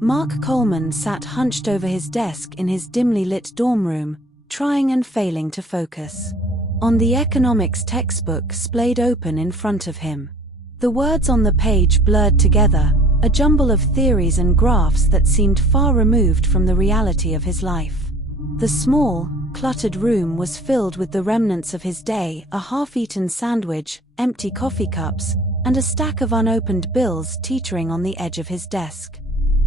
Mark Coleman sat hunched over his desk in his dimly lit dorm room, trying and failing to focus. On the economics textbook splayed open in front of him. The words on the page blurred together, a jumble of theories and graphs that seemed far removed from the reality of his life. The small, cluttered room was filled with the remnants of his day, a half-eaten sandwich, empty coffee cups, and a stack of unopened bills teetering on the edge of his desk.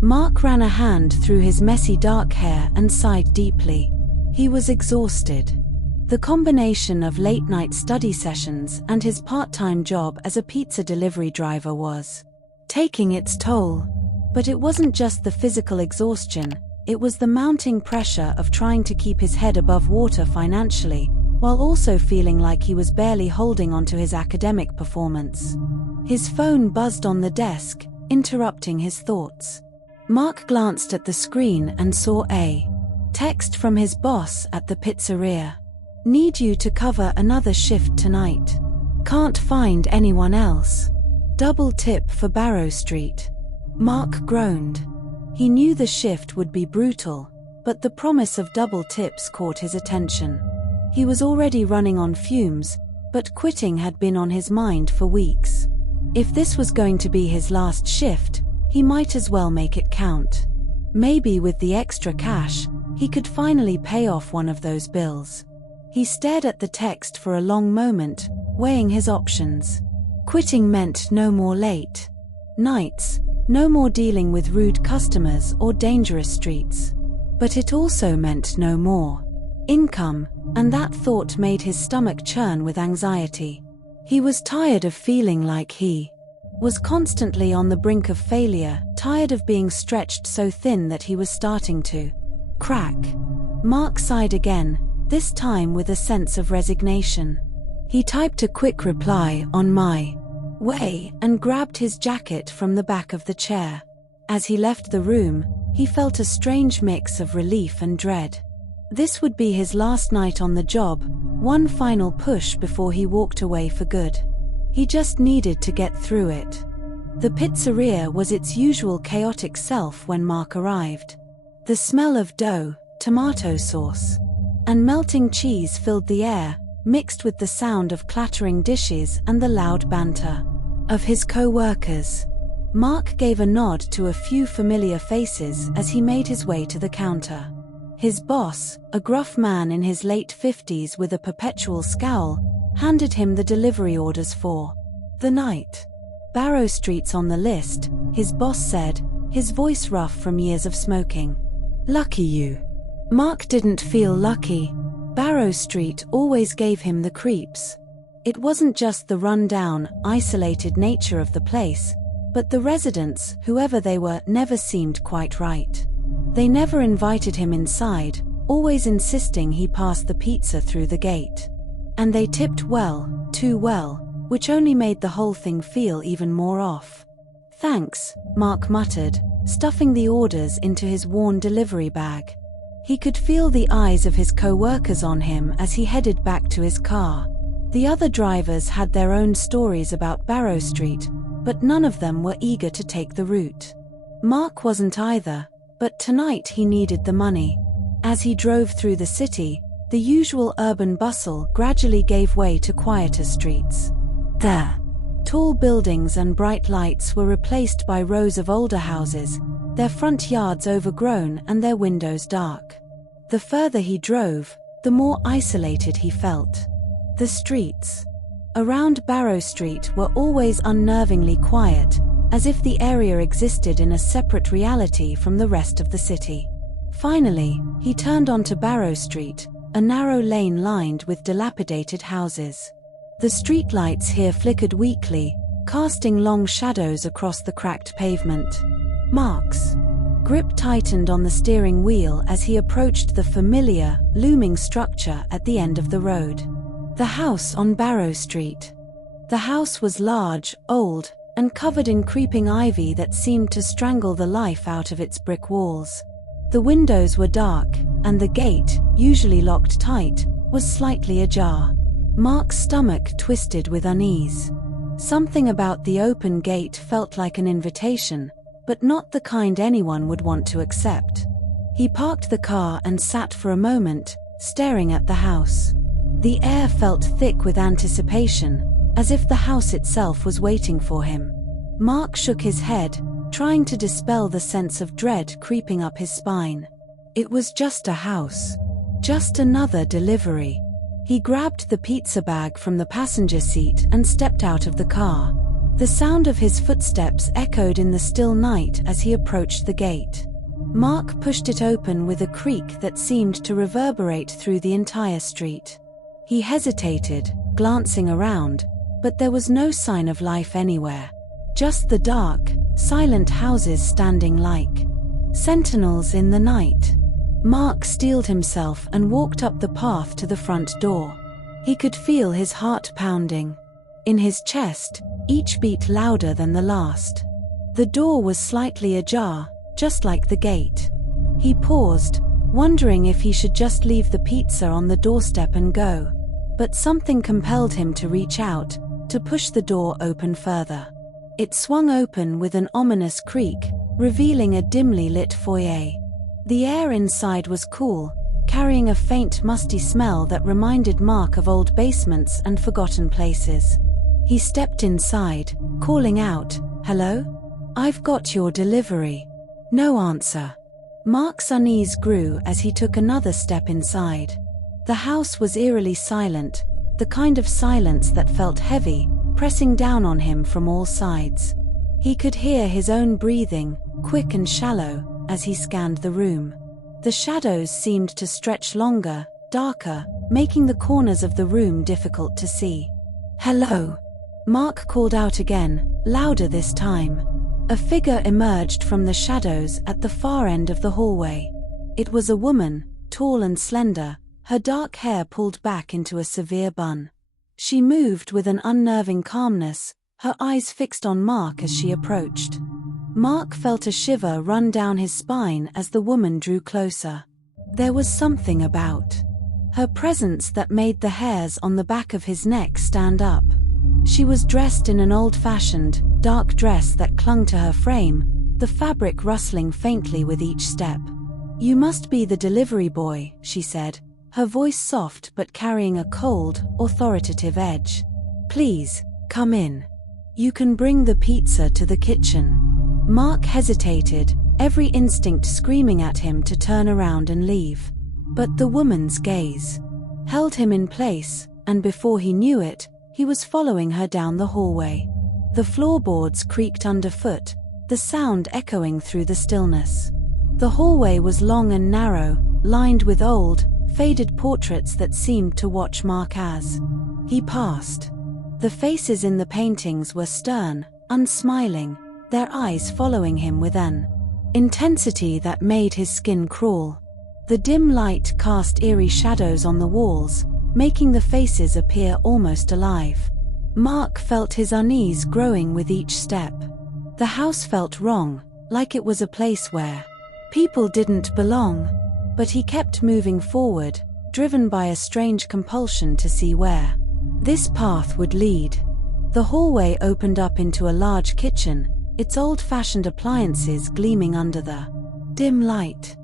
Mark ran a hand through his messy dark hair and sighed deeply. He was exhausted. The combination of late-night study sessions and his part-time job as a pizza delivery driver was taking its toll. But it wasn't just the physical exhaustion, it was the mounting pressure of trying to keep his head above water financially, while also feeling like he was barely holding onto his academic performance. His phone buzzed on the desk, interrupting his thoughts. Mark glanced at the screen and saw a text from his boss at the pizzeria. "Need you to cover another shift tonight. Can't find anyone else. Double tip for Barrow Street." Mark groaned. He knew the shift would be brutal, but the promise of double tips caught his attention. He was already running on fumes, but quitting had been on his mind for weeks. If this was going to be his last shift, he might as well make it count. Maybe with the extra cash, he could finally pay off one of those bills. He stared at the text for a long moment, weighing his options. Quitting meant no more late nights, no more dealing with rude customers or dangerous streets. But it also meant no more income, and that thought made his stomach churn with anxiety. He was tired of feeling like he was constantly on the brink of failure, tired of being stretched so thin that he was starting to crack. Mark sighed again, this time with a sense of resignation. He typed a quick reply, "On my way," and grabbed his jacket from the back of the chair. As he left the room, he felt a strange mix of relief and dread. This would be his last night on the job, one final push before he walked away for good. He just needed to get through it. The pizzeria was its usual chaotic self when Mark arrived. The smell of dough, tomato sauce, and melting cheese filled the air, mixed with the sound of clattering dishes and the loud banter of his co-workers. Mark gave a nod to a few familiar faces as he made his way to the counter. His boss, a gruff man in his late 50s with a perpetual scowl, handed him the delivery orders for the night. "Barrow Street's on the list," his boss said, his voice rough from years of smoking. "Lucky you." Mark didn't feel lucky. Barrow Street always gave him the creeps. It wasn't just the run-down, isolated nature of the place, but the residents, whoever they were, never seemed quite right. They never invited him inside, always insisting he pass the pizza through the gate. And they tipped well, too well, which only made the whole thing feel even more off. "Thanks," Mark muttered, stuffing the orders into his worn delivery bag. He could feel the eyes of his co-workers on him as he headed back to his car. The other drivers had their own stories about Barrow Street, but none of them were eager to take the route. Mark wasn't either, but tonight he needed the money. As he drove through the city, the usual urban bustle gradually gave way to quieter streets. The tall buildings and bright lights were replaced by rows of older houses, their front yards overgrown and their windows dark. The further he drove, the more isolated he felt. The streets around Barrow Street were always unnervingly quiet, as if the area existed in a separate reality from the rest of the city. Finally, he turned onto Barrow Street, a narrow lane lined with dilapidated houses. The streetlights here flickered weakly, casting long shadows across the cracked pavement. Mark's grip tightened on the steering wheel as he approached the familiar, looming structure at the end of the road. The house on Barrow Street. The house was large, old, and covered in creeping ivy that seemed to strangle the life out of its brick walls. The windows were dark, and the gate, usually locked tight, was slightly ajar. Mark's stomach twisted with unease. Something about the open gate felt like an invitation, but not the kind anyone would want to accept. He parked the car and sat for a moment, staring at the house. The air felt thick with anticipation, as if the house itself was waiting for him. Mark shook his head, trying to dispel the sense of dread creeping up his spine. It was just a house. Just another delivery. He grabbed the pizza bag from the passenger seat and stepped out of the car. The sound of his footsteps echoed in the still night as he approached the gate. Mark pushed it open with a creak that seemed to reverberate through the entire street. He hesitated, glancing around, but there was no sign of life anywhere. Just the dark, silent houses standing like sentinels in the night. Mark steeled himself and walked up the path to the front door. He could feel his heart pounding. In his chest, each beat louder than the last. The door was slightly ajar, just like the gate. He paused, wondering if he should just leave the pizza on the doorstep and go. But something compelled him to reach out, to push the door open further. It swung open with an ominous creak, revealing a dimly lit foyer. The air inside was cool, carrying a faint musty smell that reminded Mark of old basements and forgotten places. He stepped inside, calling out, "Hello? I've got your delivery." No answer. Mark's unease grew as he took another step inside. The house was eerily silent, the kind of silence that felt heavy, pressing down on him from all sides. He could hear his own breathing, quick and shallow, as he scanned the room. The shadows seemed to stretch longer, darker, making the corners of the room difficult to see. "Hello?" Mark called out again, louder this time. A figure emerged from the shadows at the far end of the hallway. It was a woman, tall and slender, her dark hair pulled back into a severe bun. She moved with an unnerving calmness, her eyes fixed on Mark as she approached. Mark felt a shiver run down his spine as the woman drew closer. There was something about her presence that made the hairs on the back of his neck stand up. She was dressed in an old-fashioned, dark dress that clung to her frame, the fabric rustling faintly with each step. "You must be the delivery boy," she said, her voice soft but carrying a cold, authoritative edge. "Please, come in. You can bring the pizza to the kitchen." Mark hesitated, every instinct screaming at him to turn around and leave. But the woman's gaze held him in place, and before he knew it, he was following her down the hallway. The floorboards creaked underfoot, the sound echoing through the stillness. The hallway was long and narrow, lined with old, faded portraits that seemed to watch Mark as he passed. The faces in the paintings were stern, unsmiling, their eyes following him with an intensity that made his skin crawl. The dim light cast eerie shadows on the walls, making the faces appear almost alive. Mark felt his unease growing with each step. The house felt wrong, like it was a place where people didn't belong. But he kept moving forward, driven by a strange compulsion to see where this path would lead. The hallway opened up into a large kitchen, its old-fashioned appliances gleaming under the dim light.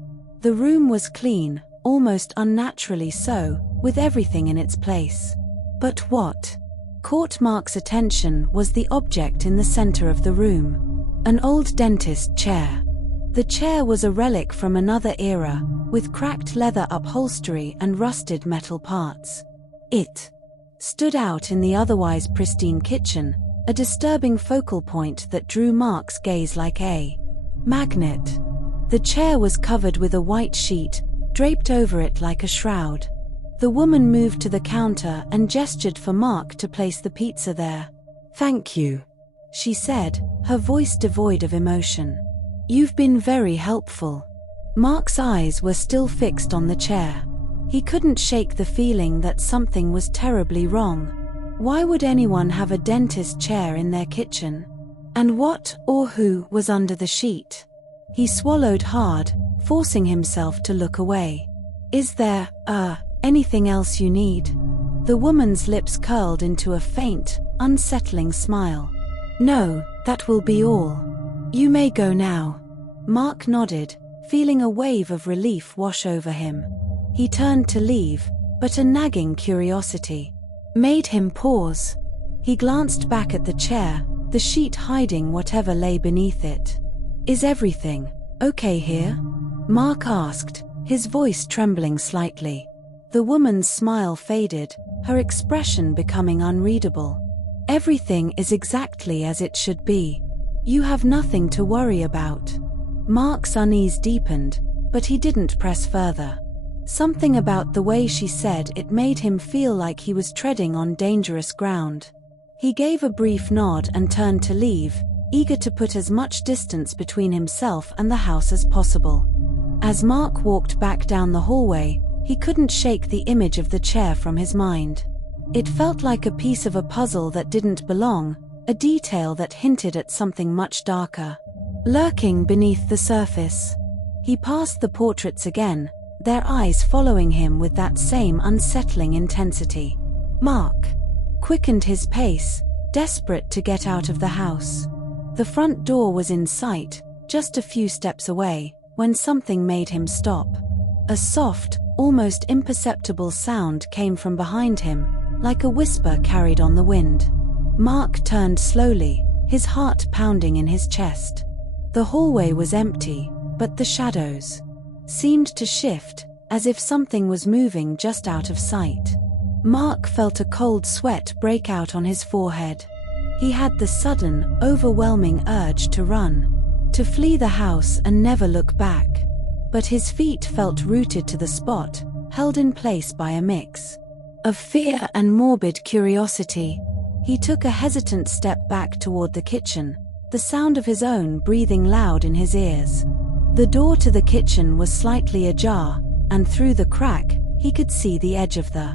The room was clean, almost unnaturally so, with everything in its place. But what caught Mark's attention was the object in the center of the room. An old dentist chair. The chair was a relic from another era, with cracked leather upholstery and rusted metal parts. It stood out in the otherwise pristine kitchen, a disturbing focal point that drew Mark's gaze like a magnet. The chair was covered with a white sheet, draped over it like a shroud. The woman moved to the counter and gestured for Mark to place the pizza there. "Thank you," she said, her voice devoid of emotion. "You've been very helpful." Mark's eyes were still fixed on the chair. He couldn't shake the feeling that something was terribly wrong. Why would anyone have a dentist chair in their kitchen? And what or who was under the sheet? He swallowed hard, forcing himself to look away. "Is there, anything else you need?" The woman's lips curled into a faint, unsettling smile. "No, that will be all. "You may go now." Mark nodded, feeling a wave of relief wash over him. He turned to leave, but a nagging curiosity made him pause. He glanced back at the chair, the sheet hiding whatever lay beneath it. "Is everything okay here?" Mark asked, his voice trembling slightly. The woman's smile faded, her expression becoming unreadable. "Everything is exactly as it should be. You have nothing to worry about." Mark's unease deepened, but he didn't press further. Something about the way she said it made him feel like he was treading on dangerous ground. He gave a brief nod and turned to leave, eager to put as much distance between himself and the house as possible. As Mark walked back down the hallway, he couldn't shake the image of the chair from his mind. It felt like a piece of a puzzle that didn't belong, a detail that hinted at something much darker lurking beneath the surface. He passed the portraits again, their eyes following him with that same unsettling intensity. Mark quickened his pace, desperate to get out of the house. The front door was in sight, just a few steps away, when something made him stop. A soft, almost imperceptible sound came from behind him, like a whisper carried on the wind. Mark turned slowly, his heart pounding in his chest. The hallway was empty, but the shadows seemed to shift, as if something was moving just out of sight. Mark felt a cold sweat break out on his forehead. He had the sudden, overwhelming urge to run, to flee the house and never look back. But his feet felt rooted to the spot, held in place by a mix of fear and morbid curiosity. He took a hesitant step back toward the kitchen, the sound of his own breathing loud in his ears. The door to the kitchen was slightly ajar, and through the crack, he could see the edge of the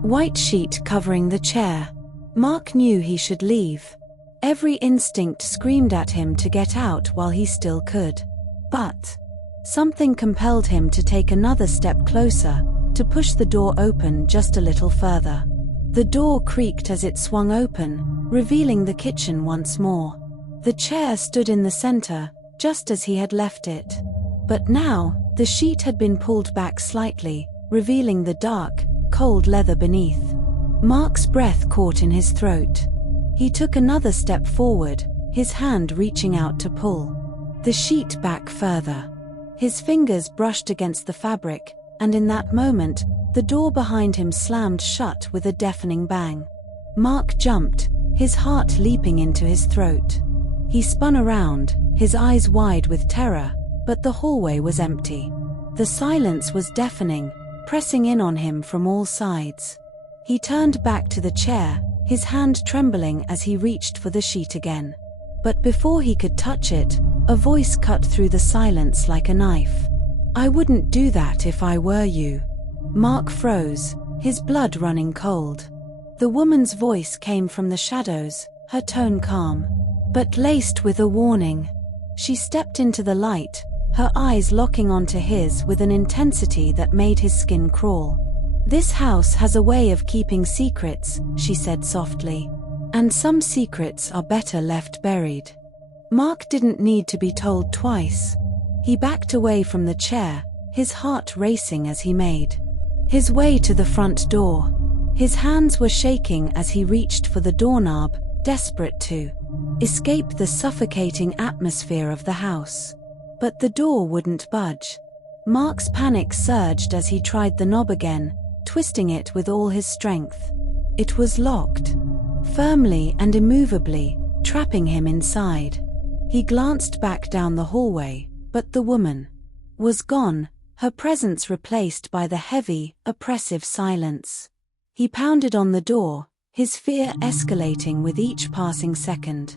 white sheet covering the chair. Mark knew he should leave. Every instinct screamed at him to get out while he still could. But something compelled him to take another step closer, to push the door open just a little further. The door creaked as it swung open, revealing the kitchen once more. The chair stood in the center, just as he had left it. But now, the sheet had been pulled back slightly, revealing the dark, cold leather beneath. Mark's breath caught in his throat. He took another step forward, his hand reaching out to pull the sheet back further. His fingers brushed against the fabric, and in that moment, the door behind him slammed shut with a deafening bang. Mark jumped, his heart leaping into his throat. He spun around, his eyes wide with terror, but the hallway was empty. The silence was deafening, pressing in on him from all sides. He turned back to the chair, his hand trembling as he reached for the sheet again. But before he could touch it, a voice cut through the silence like a knife. "I wouldn't do that if I were you." Mark froze, his blood running cold. The woman's voice came from the shadows, her tone calm, but laced with a warning. She stepped into the light, her eyes locking onto his with an intensity that made his skin crawl. "This house has a way of keeping secrets," she said softly. "And some secrets are better left buried." Mark didn't need to be told twice. He backed away from the chair, his heart racing as he made his way to the front door. His hands were shaking as he reached for the doorknob, desperate to escape the suffocating atmosphere of the house. But the door wouldn't budge. Mark's panic surged as he tried the knob again, twisting it with all his strength. It was locked, firmly and immovably, trapping him inside. He glanced back down the hallway, but the woman was gone, her presence replaced by the heavy, oppressive silence. He pounded on the door, his fear escalating with each passing second.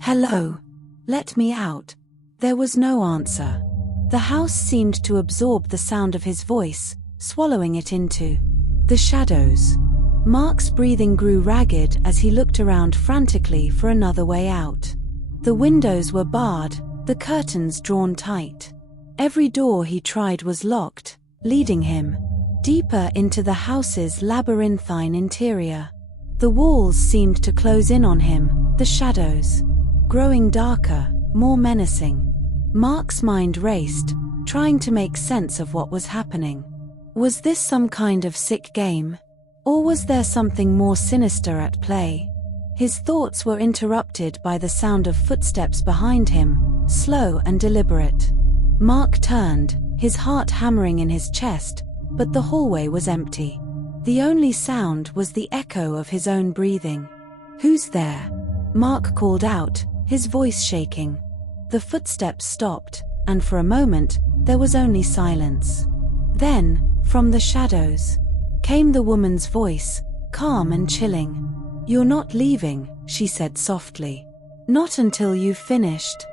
"Hello? Let me out." There was no answer. The house seemed to absorb the sound of his voice, swallowing it into the shadows. Mark's breathing grew ragged as he looked around frantically for another way out. The windows were barred, the curtains drawn tight. Every door he tried was locked, leading him deeper into the house's labyrinthine interior. The walls seemed to close in on him, the shadows growing darker, more menacing. Mark's mind raced, trying to make sense of what was happening. Was this some kind of sick game? Or was there something more sinister at play? His thoughts were interrupted by the sound of footsteps behind him, slow and deliberate. Mark turned, his heart hammering in his chest, but the hallway was empty. The only sound was the echo of his own breathing. "Who's there?" Mark called out, his voice shaking. The footsteps stopped, and for a moment, there was only silence. Then, from the shadows, came the woman's voice, calm and chilling. "You're not leaving," she said softly. "Not until you've finished."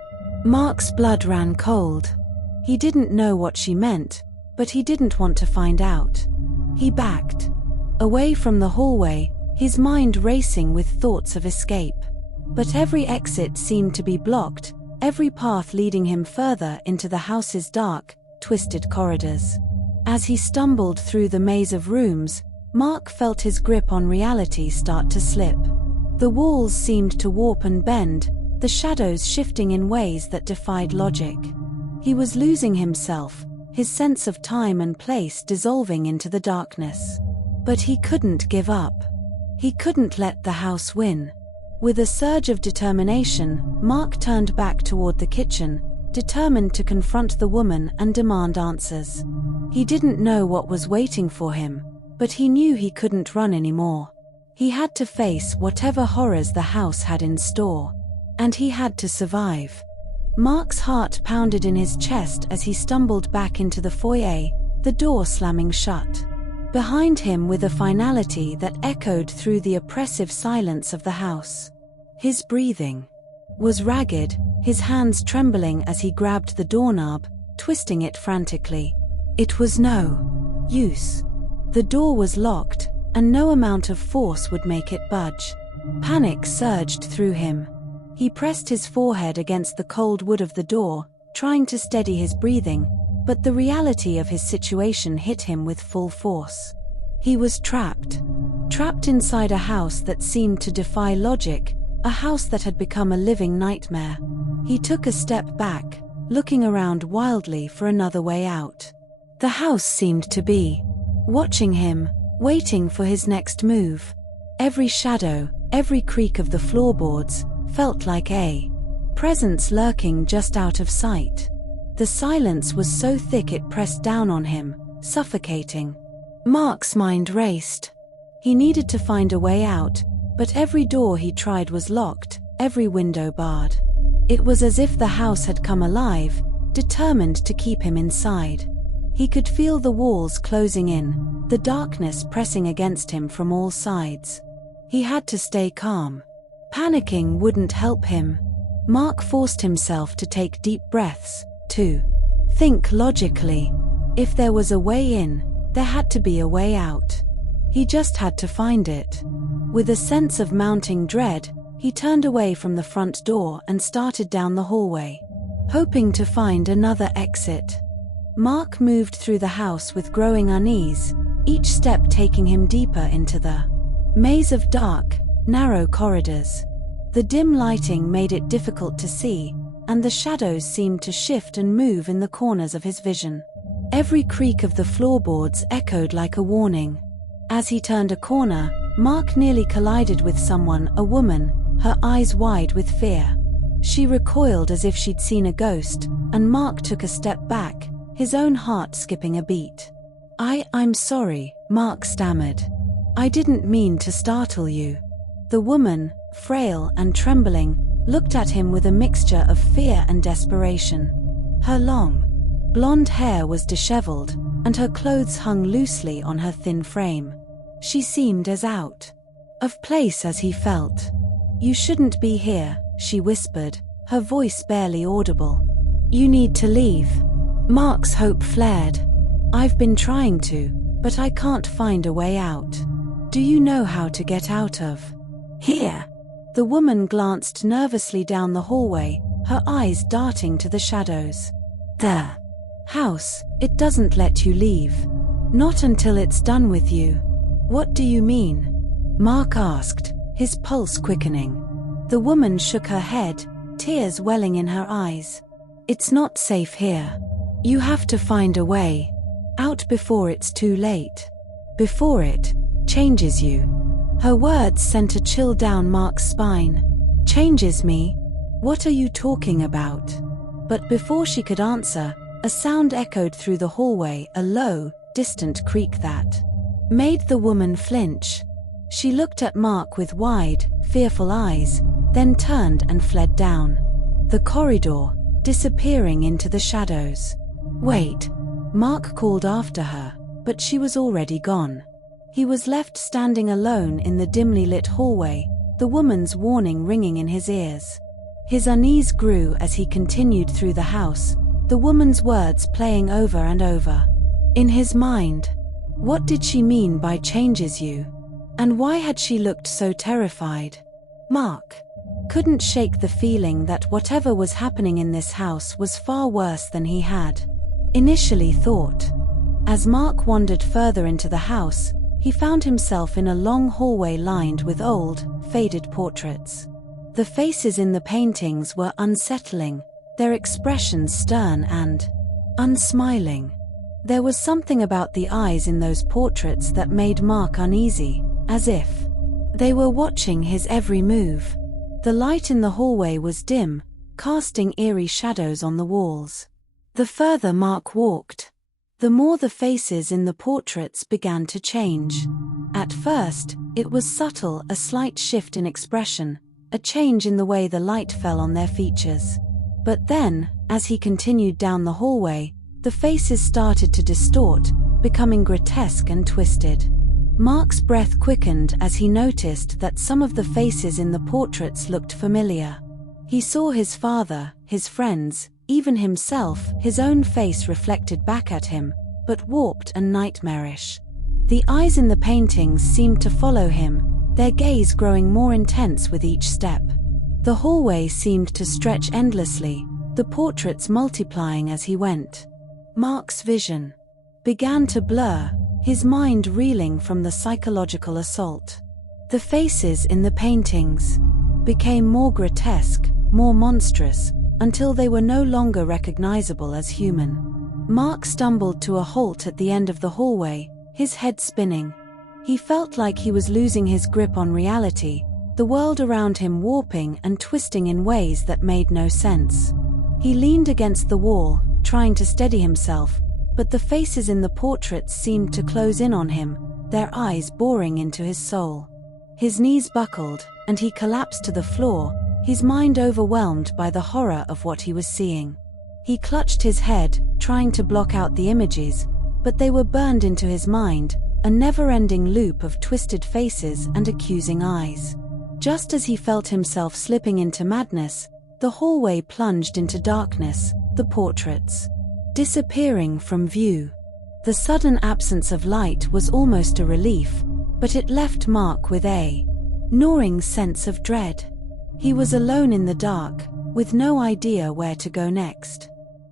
Mark's blood ran cold. He didn't know what she meant, but he didn't want to find out. He backed away from the hallway, his mind racing with thoughts of escape. But every exit seemed to be blocked, every path leading him further into the house's dark, twisted corridors. As he stumbled through the maze of rooms, Mark felt his grip on reality start to slip. The walls seemed to warp and bend, the shadows shifting in ways that defied logic. He was losing himself, his sense of time and place dissolving into the darkness. But he couldn't give up. He couldn't let the house win. With a surge of determination, Mark turned back toward the kitchen, determined to confront the woman and demand answers. He didn't know what was waiting for him, but he knew he couldn't run anymore. He had to face whatever horrors the house had in store. And he had to survive. Mark's heart pounded in his chest as he stumbled back into the foyer, the door slamming shut behind him with a finality that echoed through the oppressive silence of the house. His breathing was ragged, his hands trembling as he grabbed the doorknob, twisting it frantically. It was no use. The door was locked, and no amount of force would make it budge. Panic surged through him. He pressed his forehead against the cold wood of the door, trying to steady his breathing, but the reality of his situation hit him with full force. He was trapped inside a house that seemed to defy logic, a house that had become a living nightmare. He took a step back, looking around wildly for another way out. The house seemed to be watching him, waiting for his next move. Every shadow, every creak of the floorboards, felt like a presence lurking just out of sight. The silence was so thick it pressed down on him, suffocating. Mark's mind raced. He needed to find a way out, but every door he tried was locked, every window barred. It was as if the house had come alive, determined to keep him inside. He could feel the walls closing in, the darkness pressing against him from all sides. He had to stay calm. Panicking wouldn't help him. Mark forced himself to take deep breaths, to think logically. If there was a way in, there had to be a way out. He just had to find it. With a sense of mounting dread, he turned away from the front door and started down the hallway, hoping to find another exit. Mark moved through the house with growing unease, each step taking him deeper into the maze of dark, narrow corridors. The dim lighting made it difficult to see, and the shadows seemed to shift and move in the corners of his vision. Every creak of the floorboards echoed like a warning. As he turned a corner, Mark nearly collided with someone, a woman, her eyes wide with fear. She recoiled as if she'd seen a ghost, and Mark took a step back, his own heart skipping a beat. I'm sorry, Mark stammered. I didn't mean to startle you. The woman, frail and trembling, looked at him with a mixture of fear and desperation. Her long, blonde hair was disheveled, and her clothes hung loosely on her thin frame. She seemed as out of place as he felt. "You shouldn't be here," she whispered, her voice barely audible. "You need to leave." Mark's hope flared. "I've been trying to, but I can't find a way out. Do you know how to get out of here?" The woman glanced nervously down the hallway, her eyes darting to the shadows. "The house, it doesn't let you leave. Not until it's done with you." "What do you mean?" Mark asked, his pulse quickening. The woman shook her head, tears welling in her eyes. "It's not safe here. You have to find a way out before it's too late. Before it changes you." Her words sent a chill down Mark's spine. "Changes me? What are you talking about?" But before she could answer, a sound echoed through the hallway, a low, distant creak that made the woman flinch. She looked at Mark with wide, fearful eyes, then turned and fled down the corridor, disappearing into the shadows. "Wait," Mark called after her, but she was already gone. He was left standing alone in the dimly lit hallway, the woman's warning ringing in his ears. His unease grew as he continued through the house, the woman's words playing over and over in his mind. What did she mean by "changes you"? And why had she looked so terrified? Mark couldn't shake the feeling that whatever was happening in this house was far worse than he had initially thought. As Mark wandered further into the house, he found himself in a long hallway lined with old, faded portraits. The faces in the paintings were unsettling, their expressions stern and unsmiling. There was something about the eyes in those portraits that made Mark uneasy, as if they were watching his every move. The light in the hallway was dim, casting eerie shadows on the walls. The further Mark walked, the more the faces in the portraits began to change. At first, it was subtle, a slight shift in expression, a change in the way the light fell on their features. But then, as he continued down the hallway, the faces started to distort, becoming grotesque and twisted. Mark's breath quickened as he noticed that some of the faces in the portraits looked familiar. He saw his father, his friends, even himself, his own face reflected back at him, but warped and nightmarish. The eyes in the paintings seemed to follow him, their gaze growing more intense with each step. The hallway seemed to stretch endlessly, the portraits multiplying as he went. Mark's vision began to blur, his mind reeling from the psychological assault. The faces in the paintings became more grotesque, more monstrous, until they were no longer recognizable as human. Mark stumbled to a halt at the end of the hallway, his head spinning. He felt like he was losing his grip on reality, the world around him warping and twisting in ways that made no sense. He leaned against the wall, trying to steady himself, but the faces in the portraits seemed to close in on him, their eyes boring into his soul. His knees buckled, and he collapsed to the floor, his mind overwhelmed by the horror of what he was seeing. He clutched his head, trying to block out the images, but they were burned into his mind, a never-ending loop of twisted faces and accusing eyes. Just as he felt himself slipping into madness, the hallway plunged into darkness, the portraits disappearing from view. The sudden absence of light was almost a relief, but it left Mark with a gnawing sense of dread. He was alone in the dark, with no idea where to go next.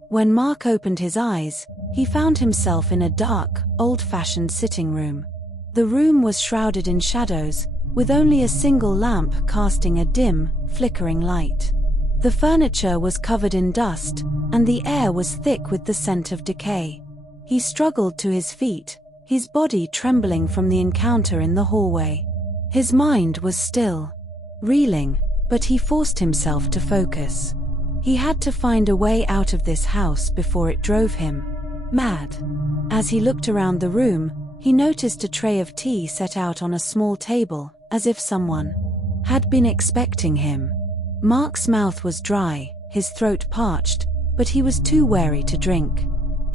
When Mark opened his eyes, he found himself in a dark, old-fashioned sitting room. The room was shrouded in shadows, with only a single lamp casting a dim, flickering light. The furniture was covered in dust, and the air was thick with the scent of decay. He struggled to his feet, his body trembling from the encounter in the hallway. His mind was still reeling, but he forced himself to focus. He had to find a way out of this house before it drove him mad. As he looked around the room, he noticed a tray of tea set out on a small table, as if someone had been expecting him. Mark's mouth was dry, his throat parched, but he was too wary to drink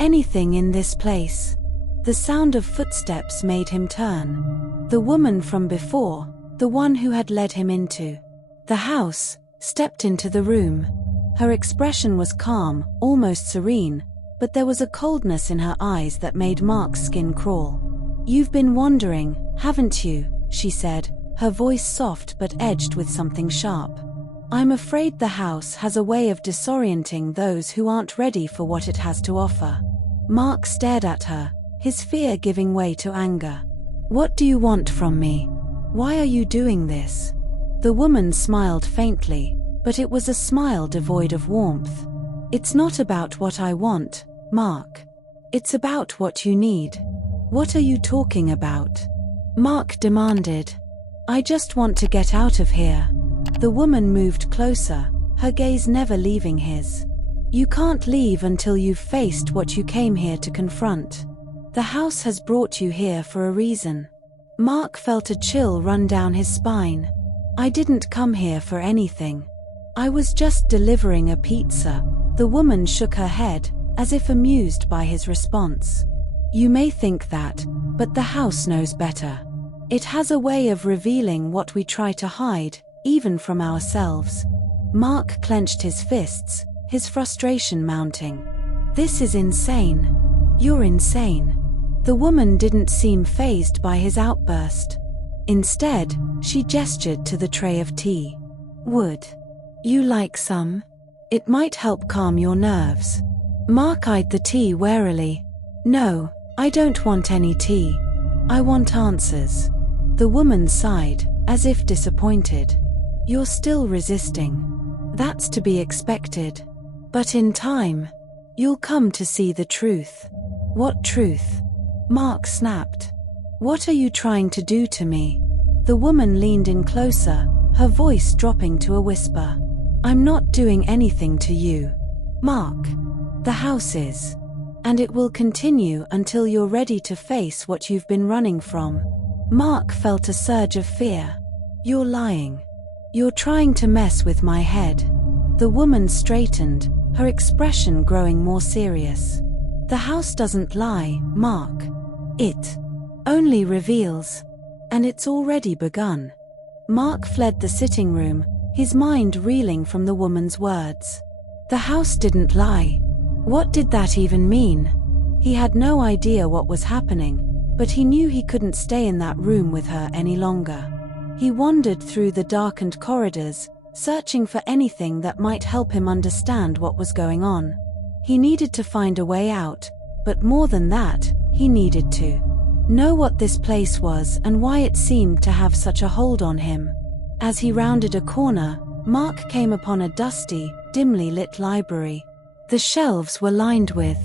anything in this place. The sound of footsteps made him turn. The woman from before, the one who had led him into the house, stepped into the room. Her expression was calm, almost serene, but there was a coldness in her eyes that made Mark's skin crawl. "You've been wandering, haven't you?" she said, her voice soft but edged with something sharp. "I'm afraid the house has a way of disorienting those who aren't ready for what it has to offer." Mark stared at her, his fear giving way to anger. "What do you want from me? Why are you doing this?" The woman smiled faintly, but it was a smile devoid of warmth. "It's not about what I want, Mark. It's about what you need." "What are you talking about?" Mark demanded. "I just want to get out of here." The woman moved closer, her gaze never leaving his. "You can't leave until you've faced what you came here to confront. The house has brought you here for a reason." Mark felt a chill run down his spine. "I didn't come here for anything. I was just delivering a pizza." The woman shook her head, as if amused by his response. "You may think that, but the house knows better. It has a way of revealing what we try to hide, even from ourselves." Mark clenched his fists, his frustration mounting. "This is insane. You're insane." The woman didn't seem fazed by his outburst. Instead, she gestured to the tray of tea. "Would you like some? It might help calm your nerves." Mark eyed the tea warily. "No, I don't want any tea. I want answers." The woman sighed, as if disappointed. "You're still resisting. That's to be expected. But in time, you'll come to see the truth." "What truth?" Mark snapped. "What are you trying to do to me?" The woman leaned in closer, her voice dropping to a whisper. "I'm not doing anything to you, Mark. The house is. And it will continue until you're ready to face what you've been running from." Mark felt a surge of fear. "You're lying. You're trying to mess with my head." The woman straightened, her expression growing more serious. "The house doesn't lie, Mark. It only reveals. And it's already begun." Mark fled the sitting room, his mind reeling from the woman's words. The house didn't lie. What did that even mean? He had no idea what was happening, but he knew he couldn't stay in that room with her any longer. He wandered through the darkened corridors, searching for anything that might help him understand what was going on. He needed to find a way out, but more than that, he needed to know what this place was and why it seemed to have such a hold on him. As he rounded a corner, Mark came upon a dusty, dimly lit library. The shelves were lined with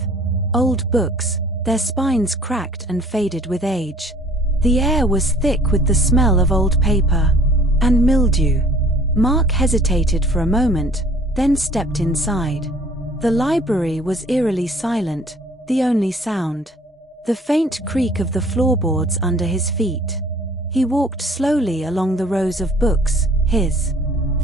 old books, their spines cracked and faded with age. The air was thick with the smell of old paper and mildew. Mark hesitated for a moment, then stepped inside. The library was eerily silent, the only sound the faint creak of the floorboards under his feet. He walked slowly along the rows of books, his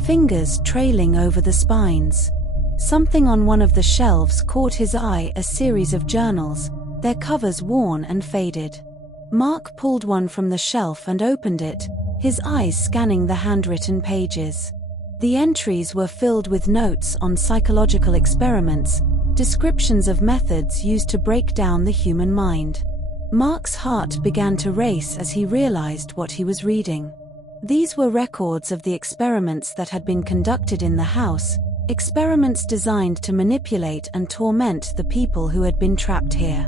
fingers trailing over the spines. Something on one of the shelves caught his eye, a series of journals, their covers worn and faded. Mark pulled one from the shelf and opened it, his eyes scanning the handwritten pages. The entries were filled with notes on psychological experiments, descriptions of methods used to break down the human mind. Mark's heart began to race as he realized what he was reading. These were records of the experiments that had been conducted in the house, experiments designed to manipulate and torment the people who had been trapped here.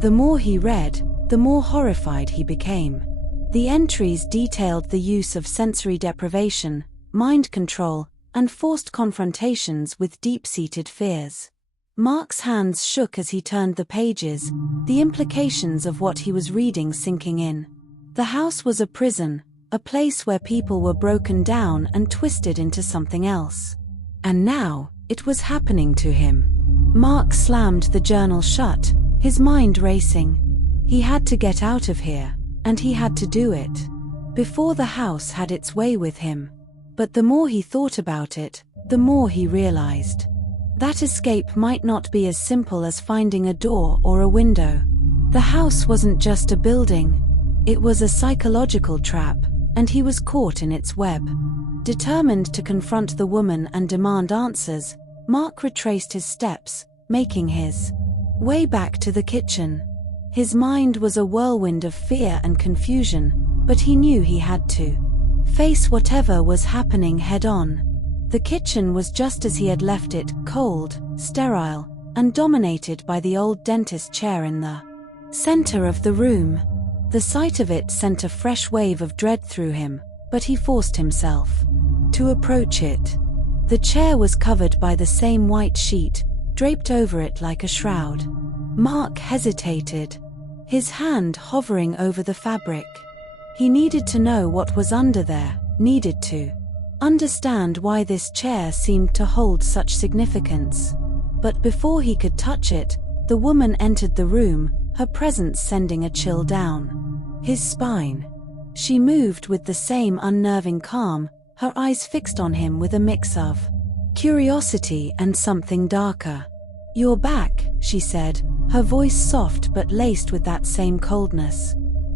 The more he read, the more horrified he became. The entries detailed the use of sensory deprivation, mind control, and forced confrontations with deep-seated fears. Mark's hands shook as he turned the pages, the implications of what he was reading sinking in. The house was a prison, a place where people were broken down and twisted into something else. And now, it was happening to him. Mark slammed the journal shut, his mind racing. He had to get out of here, and he had to do it before the house had its way with him. But the more he thought about it, the more he realized that escape might not be as simple as finding a door or a window. The house wasn't just a building. It was a psychological trap, and he was caught in its web. Determined to confront the woman and demand answers, Mark retraced his steps, making his way back to the kitchen. His mind was a whirlwind of fear and confusion, but he knew he had to face whatever was happening head-on. The kitchen was just as he had left it, cold, sterile, and dominated by the old dentist chair in the center of the room. The sight of it sent a fresh wave of dread through him, but he forced himself to approach it. The chair was covered by the same white sheet, draped over it like a shroud. Mark hesitated, his hand hovering over the fabric. He needed to know what was under there, needed to understand why this chair seemed to hold such significance. But before he could touch it, the woman entered the room, her presence sending a chill down his spine. She moved with the same unnerving calm, her eyes fixed on him with a mix of curiosity and something darker. "You're back," she said, her voice soft but laced with that same coldness.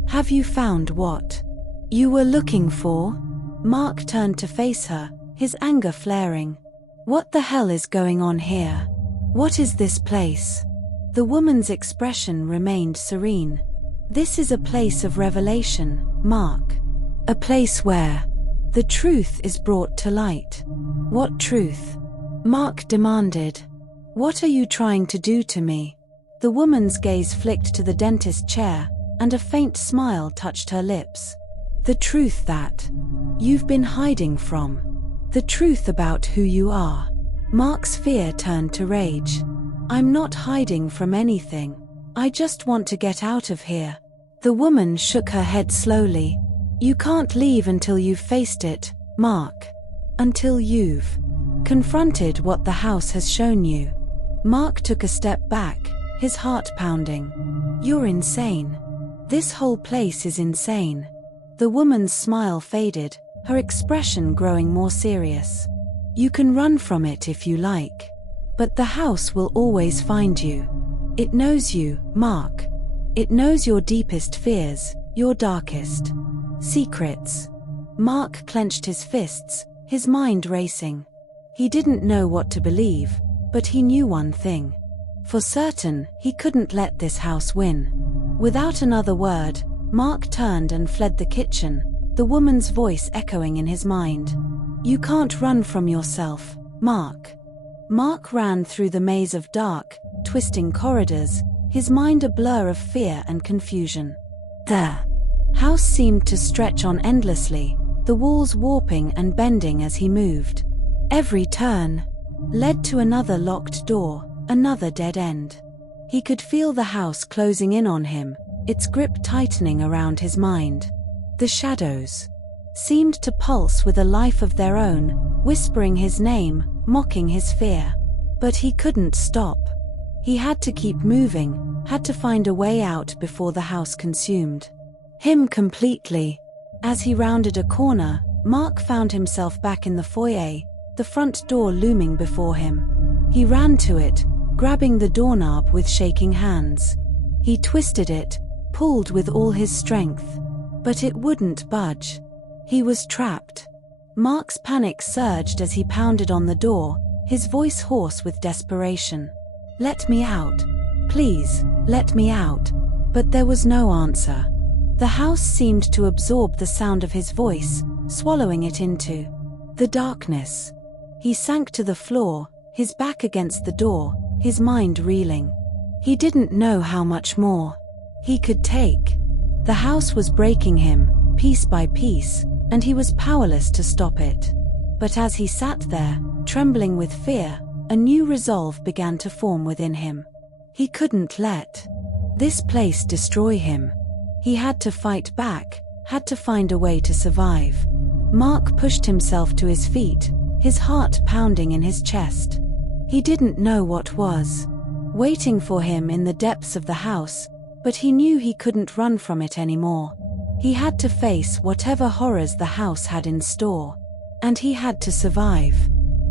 "Have you found what you were looking for?" Mark turned to face her, his anger flaring. "What the hell is going on here? What is this place?" The woman's expression remained serene. "This is a place of revelation, Mark. A place where the truth is brought to light." "What truth?" Mark demanded. "What are you trying to do to me?" The woman's gaze flicked to the dentist chair, and a faint smile touched her lips. "The truth that you've been hiding from. The truth about who you are." Mark's fear turned to rage. "I'm not hiding from anything. I just want to get out of here." The woman shook her head slowly. "You can't leave until you've faced it, Mark. Until you've confronted what the house has shown you." Mark took a step back, his heart pounding. "You're insane. This whole place is insane." The woman's smile faded, her expression growing more serious. "You can run from it if you like. But the house will always find you. It knows you, Mark. It knows your deepest fears, your darkest secrets." Mark clenched his fists, his mind racing. He didn't know what to believe, but he knew one thing. For certain, he couldn't let this house win. Without another word, Mark turned and fled the kitchen, the woman's voice echoing in his mind. "You can't run from yourself, Mark." Mark ran through the maze of dark, twisting corridors, his mind a blur of fear and confusion. The house seemed to stretch on endlessly, the walls warping and bending as he moved. Every turn led to another locked door, another dead end. He could feel the house closing in on him, its grip tightening around his mind. The shadows seemed to pulse with a life of their own, whispering his name, mocking his fear. But he couldn't stop. He had to keep moving, had to find a way out before the house consumed him completely. As he rounded a corner, Mark found himself back in the foyer, the front door looming before him. He ran to it, grabbing the doorknob with shaking hands. He twisted it, pulled with all his strength. But it wouldn't budge. He was trapped. Mark's panic surged as he pounded on the door, his voice hoarse with desperation. "Let me out. Please, let me out." But there was no answer. The house seemed to absorb the sound of his voice, swallowing it into the darkness. He sank to the floor, his back against the door, his mind reeling. He didn't know how much more he could take. The house was breaking him, piece by piece, and he was powerless to stop it. But as he sat there, trembling with fear, a new resolve began to form within him. He couldn't let this place destroy him. He had to fight back, had to find a way to survive. Mark pushed himself to his feet, his heart pounding in his chest. He didn't know what was waiting for him in the depths of the house, but he knew he couldn't run from it anymore. He had to face whatever horrors the house had in store. And he had to survive.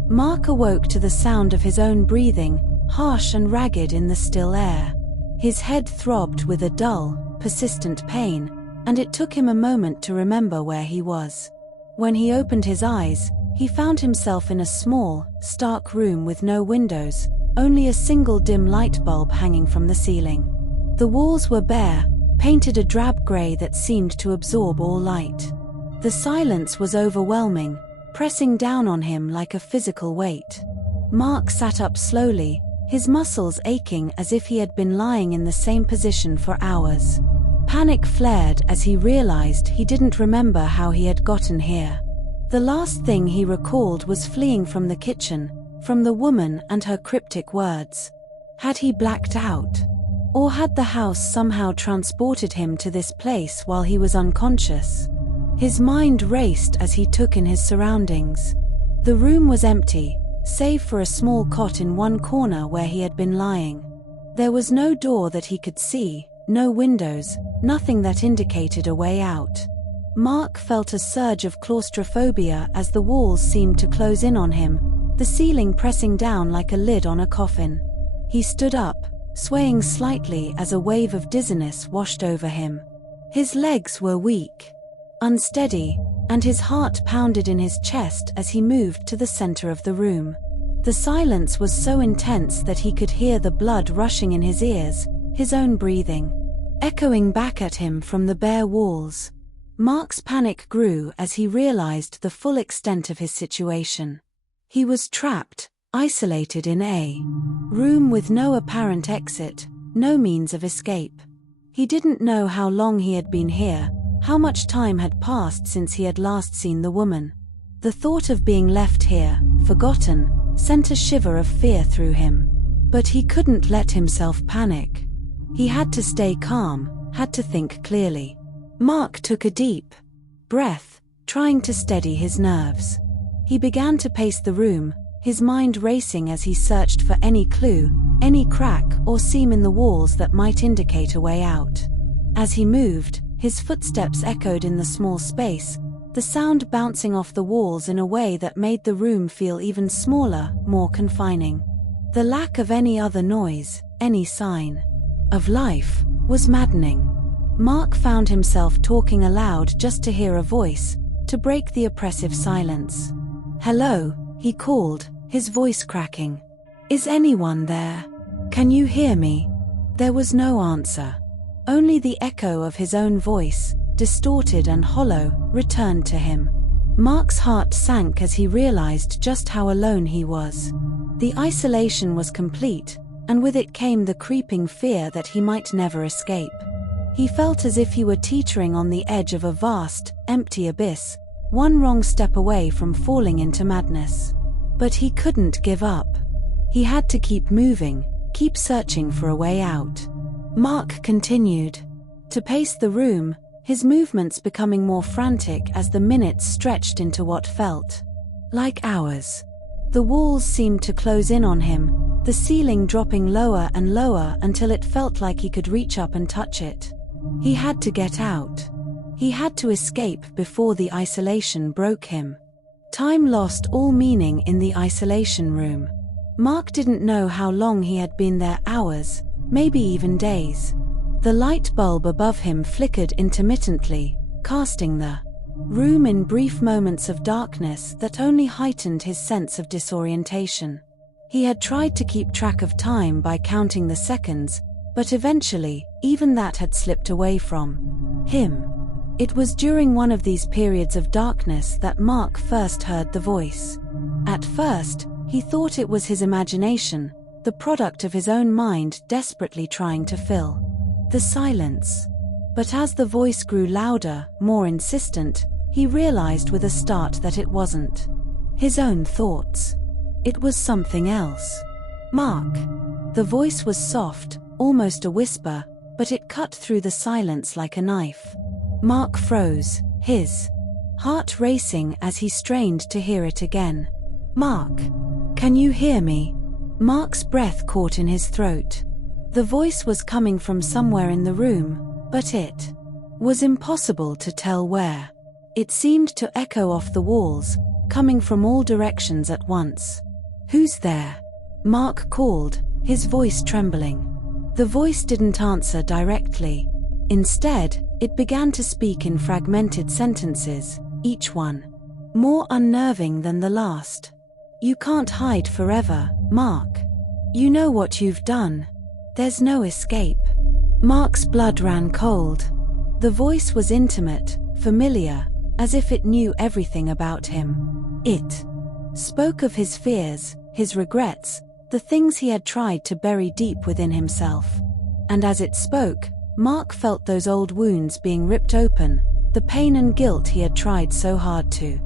Mark awoke to the sound of his own breathing, harsh and ragged in the still air. His head throbbed with a dull, persistent pain, and it took him a moment to remember where he was. When he opened his eyes, he found himself in a small, stark room with no windows, only a single dim light bulb hanging from the ceiling. The walls were bare, painted a drab gray that seemed to absorb all light. The silence was overwhelming, pressing down on him like a physical weight. Mark sat up slowly, his muscles aching as if he had been lying in the same position for hours. Panic flared as he realized he didn't remember how he had gotten here. The last thing he recalled was fleeing from the kitchen, from the woman and her cryptic words. Had he blacked out? Or had the house somehow transported him to this place while he was unconscious? His mind raced as he took in his surroundings. The room was empty, save for a small cot in one corner where he had been lying. There was no door that he could see, no windows, nothing that indicated a way out. Mark felt a surge of claustrophobia as the walls seemed to close in on him, the ceiling pressing down like a lid on a coffin. He stood up, swaying slightly as a wave of dizziness washed over him. His legs were weak, unsteady, and his heart pounded in his chest as he moved to the center of the room. The silence was so intense that he could hear the blood rushing in his ears, his own breathing, echoing back at him from the bare walls. Mark's panic grew as he realized the full extent of his situation. He was trapped, isolated in a room with no apparent exit, no means of escape. He didn't know how long he had been here, how much time had passed since he had last seen the woman. The thought of being left here, forgotten, sent a shiver of fear through him. But he couldn't let himself panic. He had to stay calm, had to think clearly. Mark took a deep breath, trying to steady his nerves. He began to pace the room, his mind racing as he searched for any clue, any crack or seam in the walls that might indicate a way out. As he moved, his footsteps echoed in the small space, the sound bouncing off the walls in a way that made the room feel even smaller, more confining. The lack of any other noise, any sign of life, was maddening. Mark found himself talking aloud just to hear a voice, to break the oppressive silence. "Hello," he called, his voice cracking. "Is anyone there? Can you hear me?" There was no answer. Only the echo of his own voice, distorted and hollow, returned to him. Mark's heart sank as he realized just how alone he was. The isolation was complete, and with it came the creeping fear that he might never escape. He felt as if he were teetering on the edge of a vast, empty abyss, one wrong step away from falling into madness. But he couldn't give up. He had to keep moving, keep searching for a way out. Mark continued to pace the room, his movements becoming more frantic as the minutes stretched into what felt like hours. The walls seemed to close in on him, the ceiling dropping lower and lower until it felt like he could reach up and touch it. He had to get out. He had to escape before the isolation broke him. Time lost all meaning in the isolation room. Mark didn't know how long he had been there, hours, maybe even days. The light bulb above him flickered intermittently, casting the room in brief moments of darkness that only heightened his sense of disorientation. He had tried to keep track of time by counting the seconds, but eventually, even that had slipped away from him. It was during one of these periods of darkness that Mark first heard the voice. At first, he thought it was his imagination, the product of his own mind desperately trying to fill the silence. But as the voice grew louder, more insistent, he realized with a start that it wasn't his own thoughts. It was something else. "Mark." The voice was soft, almost a whisper, but it cut through the silence like a knife. Mark froze, his heart racing as he strained to hear it again. "Mark, can you hear me?" Mark's breath caught in his throat. The voice was coming from somewhere in the room, but it was impossible to tell where. It seemed to echo off the walls, coming from all directions at once. "Who's there?" Mark called, his voice trembling. The voice didn't answer directly. Instead, it began to speak in fragmented sentences, each one more unnerving than the last. "You can't hide forever, Mark. You know what you've done. There's no escape." Mark's blood ran cold. The voice was intimate, familiar, as if it knew everything about him. It spoke of his fears, his regrets, the things he had tried to bury deep within himself. And as it spoke, Mark felt those old wounds being ripped open, the pain and guilt he had tried so hard to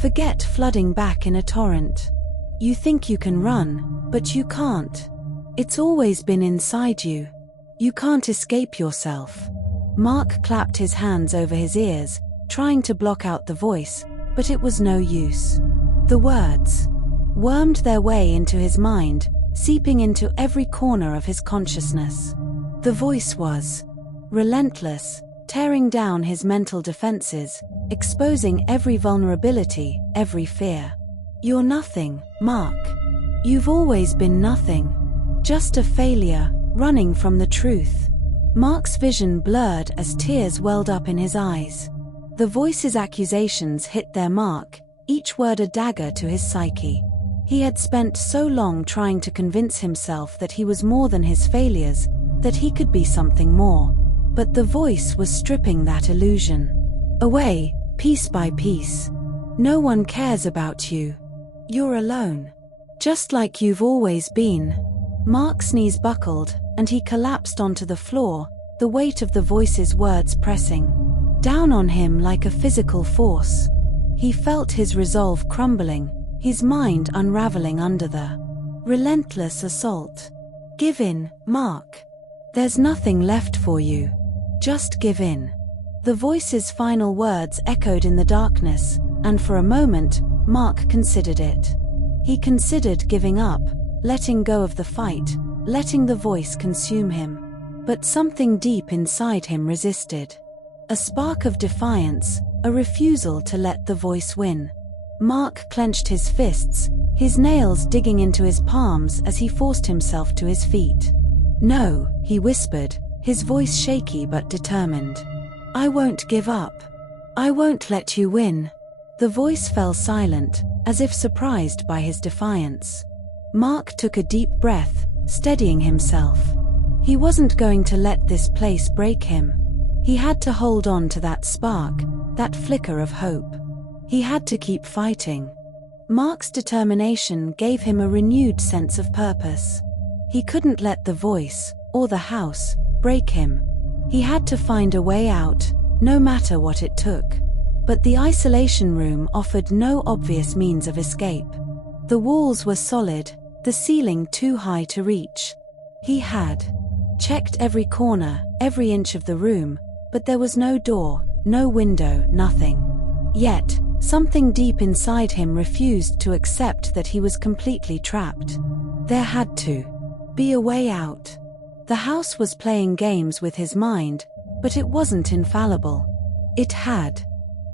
Forget flooding back in a torrent. You think you can run, but you can't. It's always been inside you. You can't escape yourself. Mark clapped his hands over his ears, trying to block out the voice, but it was no use. The words wormed their way into his mind, seeping into every corner of his consciousness. The voice was relentless, tearing down his mental defenses, exposing every vulnerability, every fear. You're nothing, Mark. You've always been nothing. Just a failure, running from the truth. Mark's vision blurred as tears welled up in his eyes. The voice's accusations hit their mark, each word a dagger to his psyche. He had spent so long trying to convince himself that he was more than his failures, that he could be something more. But the voice was stripping that illusion away, piece by piece. No one cares about you. You're alone. Just like you've always been. Mark's knees buckled, and he collapsed onto the floor, the weight of the voice's words pressing down on him like a physical force. He felt his resolve crumbling, his mind unraveling under the relentless assault. Give in, Mark. There's nothing left for you. Just give in. The voice's final words echoed in the darkness, and for a moment, Mark considered it. He considered giving up, letting go of the fight, letting the voice consume him. But something deep inside him resisted. A spark of defiance, a refusal to let the voice win. Mark clenched his fists, his nails digging into his palms as he forced himself to his feet. No, he whispered, his voice shaky but determined. I won't give up. I won't let you win. The voice fell silent, as if surprised by his defiance. Mark took a deep breath, steadying himself. He wasn't going to let this place break him. He had to hold on to that spark, that flicker of hope. He had to keep fighting. Mark's determination gave him a renewed sense of purpose. He couldn't let the voice, or the house, break him. He had to find a way out, no matter what it took. But the isolation room offered no obvious means of escape. The walls were solid, the ceiling too high to reach. He had checked every corner, every inch of the room, but there was no door, no window, nothing. Yet, something deep inside him refused to accept that he was completely trapped. There had to be a way out. The house was playing games with his mind, but it wasn't infallible. It had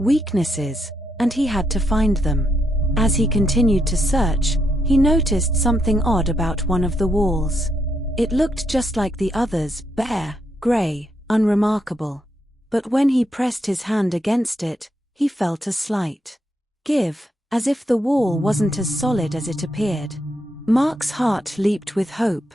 weaknesses, and he had to find them. As he continued to search, he noticed something odd about one of the walls. It looked just like the others, bare, gray, unremarkable. But when he pressed his hand against it, he felt a slight give, as if the wall wasn't as solid as it appeared. Mark's heart leaped with hope.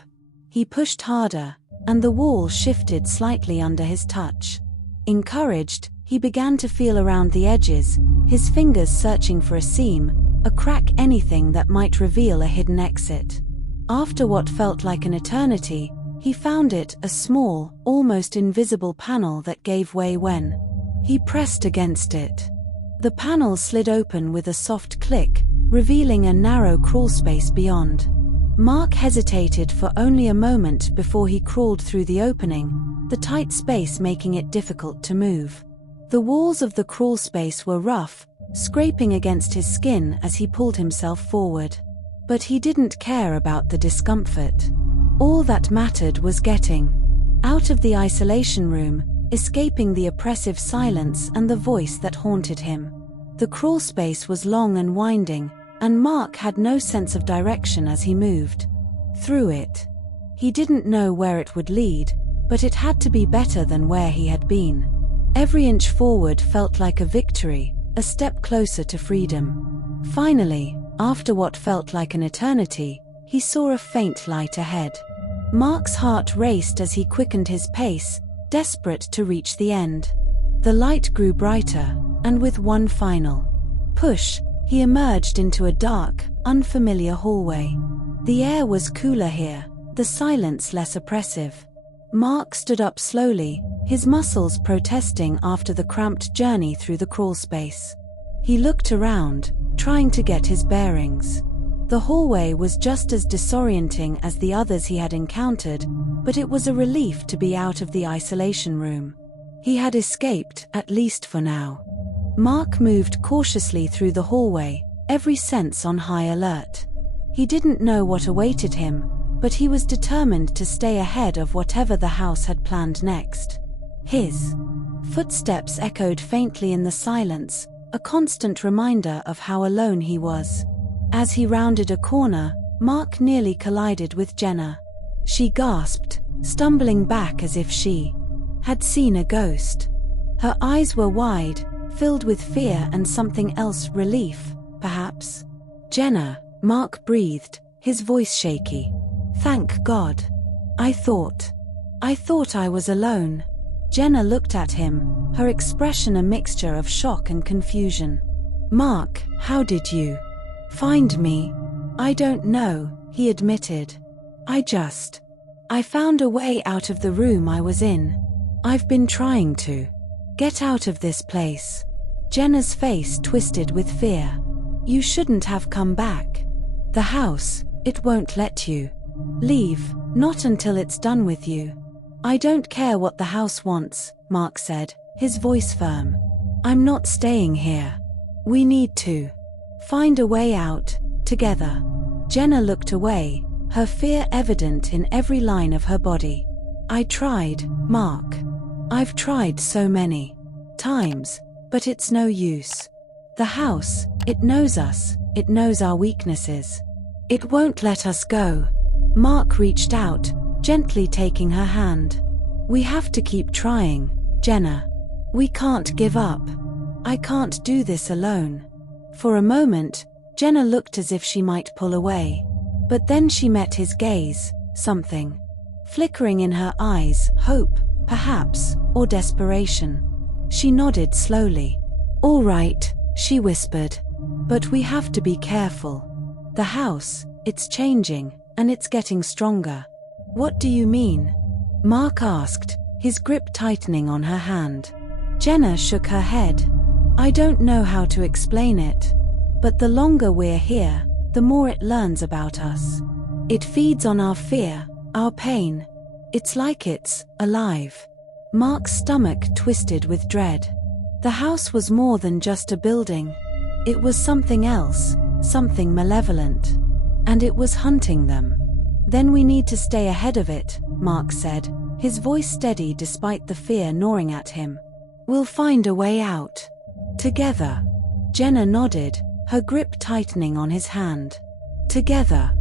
He pushed harder, and the wall shifted slightly under his touch. Encouraged, he began to feel around the edges, his fingers searching for a seam, a crack, anything that might reveal a hidden exit. After what felt like an eternity, he found it, a small, almost invisible panel that gave way when he pressed against it. The panel slid open with a soft click, revealing a narrow crawlspace beyond. Mark hesitated for only a moment before he crawled through the opening, the tight space making it difficult to move. The walls of the crawlspace were rough, scraping against his skin as he pulled himself forward. But he didn't care about the discomfort. All that mattered was getting out of the isolation room, escaping the oppressive silence and the voice that haunted him. The crawlspace was long and winding, and Mark had no sense of direction as he moved through it. He didn't know where it would lead, but it had to be better than where he had been. Every inch forward felt like a victory, a step closer to freedom. Finally, after what felt like an eternity, he saw a faint light ahead. Mark's heart raced as he quickened his pace, desperate to reach the end. The light grew brighter, and with one final push, he emerged into a dark, unfamiliar hallway. The air was cooler here, the silence less oppressive. Mark stood up slowly, his muscles protesting after the cramped journey through the crawlspace. He looked around, trying to get his bearings. The hallway was just as disorienting as the others he had encountered, but it was a relief to be out of the isolation room. He had escaped, at least for now. Mark moved cautiously through the hallway, every sense on high alert. He didn't know what awaited him, but he was determined to stay ahead of whatever the house had planned next. His footsteps echoed faintly in the silence, a constant reminder of how alone he was. As he rounded a corner, Mark nearly collided with Jenna. She gasped, stumbling back as if she had seen a ghost. Her eyes were wide, filled with fear and something else, relief, perhaps. "Jenna," Mark breathed, his voice shaky. "Thank God. I thought I was alone." Jenna looked at him, her expression a mixture of shock and confusion. "Mark, how did you find me?" "I don't know," he admitted. I found a way out of the room I was in. I've been trying to get out of this place." Jenna's face twisted with fear. "You shouldn't have come back. The house, it won't let you leave, not until it's done with you." "I don't care what the house wants," Mark said, his voice firm. "I'm not staying here. We need to find a way out, together." Jenna looked away, her fear evident in every line of her body. "I tried, Mark. I've tried so many times, but it's no use. The house, it knows us, it knows our weaknesses. It won't let us go." Mark reached out, gently taking her hand. "We have to keep trying, Jenna. We can't give up. I can't do this alone." For a moment, Jenna looked as if she might pull away. But then she met his gaze, something flickering in her eyes, hope, perhaps, or desperation. She nodded slowly. "All right," she whispered. "But we have to be careful. The house, it's changing, and it's getting stronger." "What do you mean?" Mark asked, his grip tightening on her hand. Jenna shook her head. "I don't know how to explain it. But the longer we're here, the more it learns about us. It feeds on our fear, our pain. It's like it's alive." Mark's stomach twisted with dread. The house was more than just a building. It was something else, something malevolent. And it was hunting them. "Then we need to stay ahead of it," Mark said, his voice steady despite the fear gnawing at him. "We'll find a way out. Together." Jenna nodded, her grip tightening on his hand. "Together."